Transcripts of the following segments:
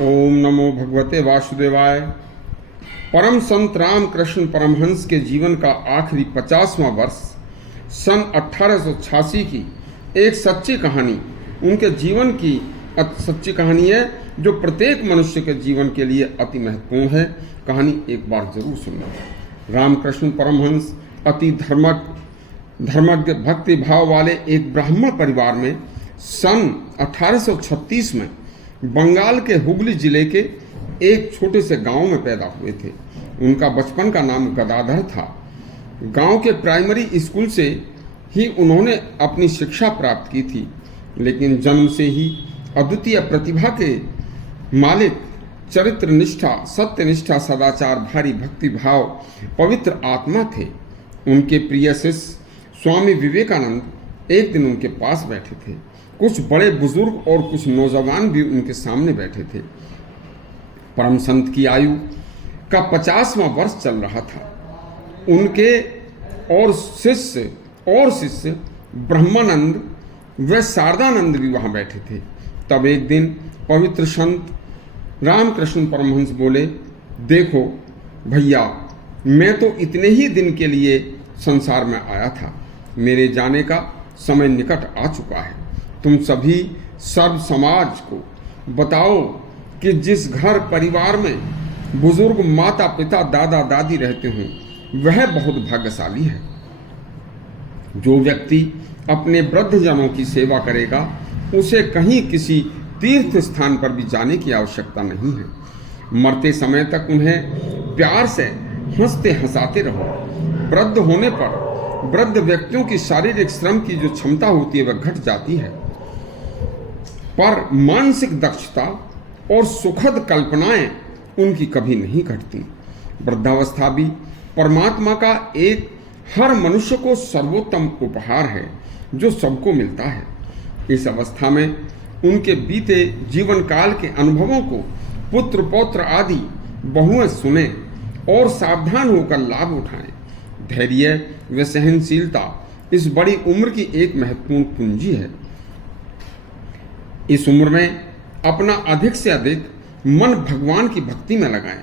ओम नमो भगवते वासुदेवाय। परम संत रामकृष्ण परमहंस के जीवन का आखिरी 50वां वर्ष सन 1886 की एक सच्ची कहानी, उनके जीवन की सच्ची कहानी है जो प्रत्येक मनुष्य के जीवन के लिए अति महत्वपूर्ण है। कहानी एक बार जरूर सुनना। रामकृष्ण परमहंस अति धर्मज्ञ भक्ति भाव वाले एक ब्राह्मण परिवार में सन 1836 में बंगाल के हुगली जिले के एक छोटे से गांव में पैदा हुए थे। उनका बचपन का नाम गदाधर था। गांव के प्राइमरी स्कूल से ही उन्होंने अपनी शिक्षा प्राप्त की थी, लेकिन जन्म से ही अद्वितीय प्रतिभा के मालिक, चरित्र निष्ठा, सत्यनिष्ठा, सदाचार, भारी भक्ति भाव, पवित्र आत्मा थे। उनके प्रिय शिष्य स्वामी विवेकानंद एक दिन उनके पास बैठे थे। कुछ बड़े बुजुर्ग और कुछ नौजवान भी उनके सामने बैठे थे। परम संत की आयु का 50वां वर्ष चल रहा था। उनके और शिष्य ब्रह्मानंद व शारदानंद भी वहां बैठे थे। तब एक दिन पवित्र संत रामकृष्ण परमहंस बोले, देखो भैया, मैं तो इतने ही दिन के लिए संसार में आया था। मेरे जाने का समय निकट आ चुका है। तुम सभी सर्व समाज को बताओ कि जिस घर परिवार में बुजुर्ग माता पिता दादा दादी रहते हों वह बहुत भाग्यशाली है। जो व्यक्ति अपने वृद्धजनों की सेवा करेगा उसे कहीं किसी तीर्थ स्थान पर भी जाने की आवश्यकता नहीं है। मरते समय तक उन्हें प्यार से हंसते हंसाते रहो। वृद्ध होने पर वृद्ध व्यक्तियों की शारीरिक श्रम की जो क्षमता होती है वह घट जाती है, पर मानसिक दक्षता और सुखद कल्पनाएं उनकी कभी नहीं घटती। वृद्धावस्था भी परमात्मा का एक हर मनुष्य को सर्वोत्तम उपहार है जो सबको मिलता है। इस अवस्था में उनके बीते जीवन काल के अनुभवों को पुत्र पौत्र आदि बहुएं सुने और सावधान होकर लाभ उठाएं। धैर्य व सहनशीलता इस बड़ी उम्र की एक महत्वपूर्ण पूंजी है। इस उम्र में अपना अधिक से अधिक मन भगवान की भक्ति में लगाएं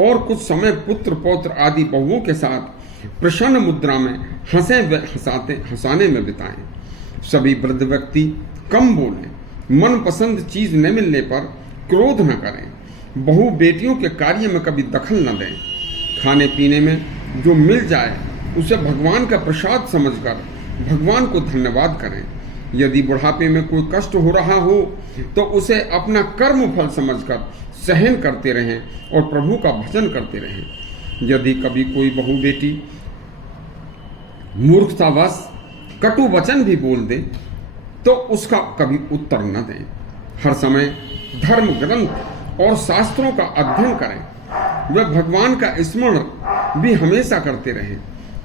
और कुछ समय पुत्र पौत्र आदि बहुओं के साथ प्रसन्न मुद्रा में हंसाने में बिताएं। सभी वृद्ध व्यक्ति कम बोलें, मनपसंद चीज न मिलने पर क्रोध न करें, बहू बेटियों के कार्य में कभी दखल न दें। खाने पीने में जो मिल जाए उसे भगवान का प्रसाद समझकर भगवान को धन्यवाद करें। यदि बुढ़ापे में कोई कष्ट हो रहा हो तो उसे अपना कर्म फल समझकर सहन करते रहें और प्रभु का भजन करते रहें। यदि कभी कोई बहू बेटी मूर्खतावश कटु वचन भी बोल दे तो उसका कभी उत्तर न दें। हर समय धर्म ग्रंथ और शास्त्रों का अध्ययन करें। वह भगवान का स्मरण भी हमेशा करते रहें।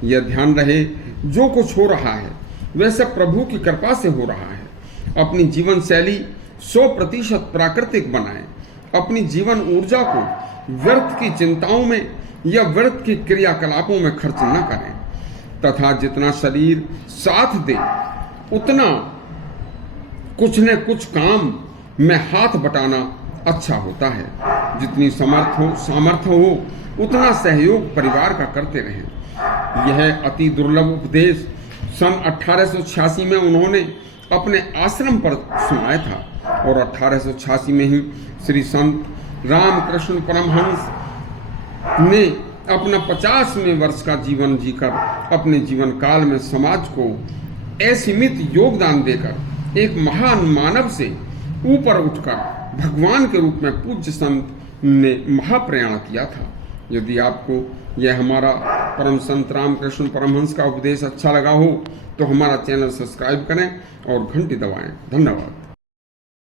यह ध्यान रहे जो कुछ हो रहा है वह सब प्रभु की कृपा से हो रहा है। अपनी जीवन शैली 100% प्राकृतिक बनाएं। अपनी जीवन ऊर्जा को व्यर्थ की चिंताओं में या व्यर्थ की क्रियाकलापों में खर्च न करें तथा जितना शरीर साथ दे उतना कुछ न कुछ काम में हाथ बटाना अच्छा होता है। जितनी सामर्थ्य हो उतना सहयोग परिवार का करते रहें। यह अति दुर्लभ उपदेश सन 1886 में उन्होंने अपने आश्रम पर सुनाया था और 1886 में ही श्री संत रामकृष्ण परमहंस ने अपना 50वें वर्ष का जीवन जीकर अपने जीवन काल में समाज को असीमित योगदान देकर एक महान मानव से ऊपर उठकर भगवान के रूप में पूज्य संत ने महाप्रयाण किया था। यदि आपको यह हमारा परम संत रामकृष्ण परमहंस का उपदेश अच्छा लगा हो तो हमारा चैनल सब्सक्राइब करें और घंटी दबाएं। धन्यवाद।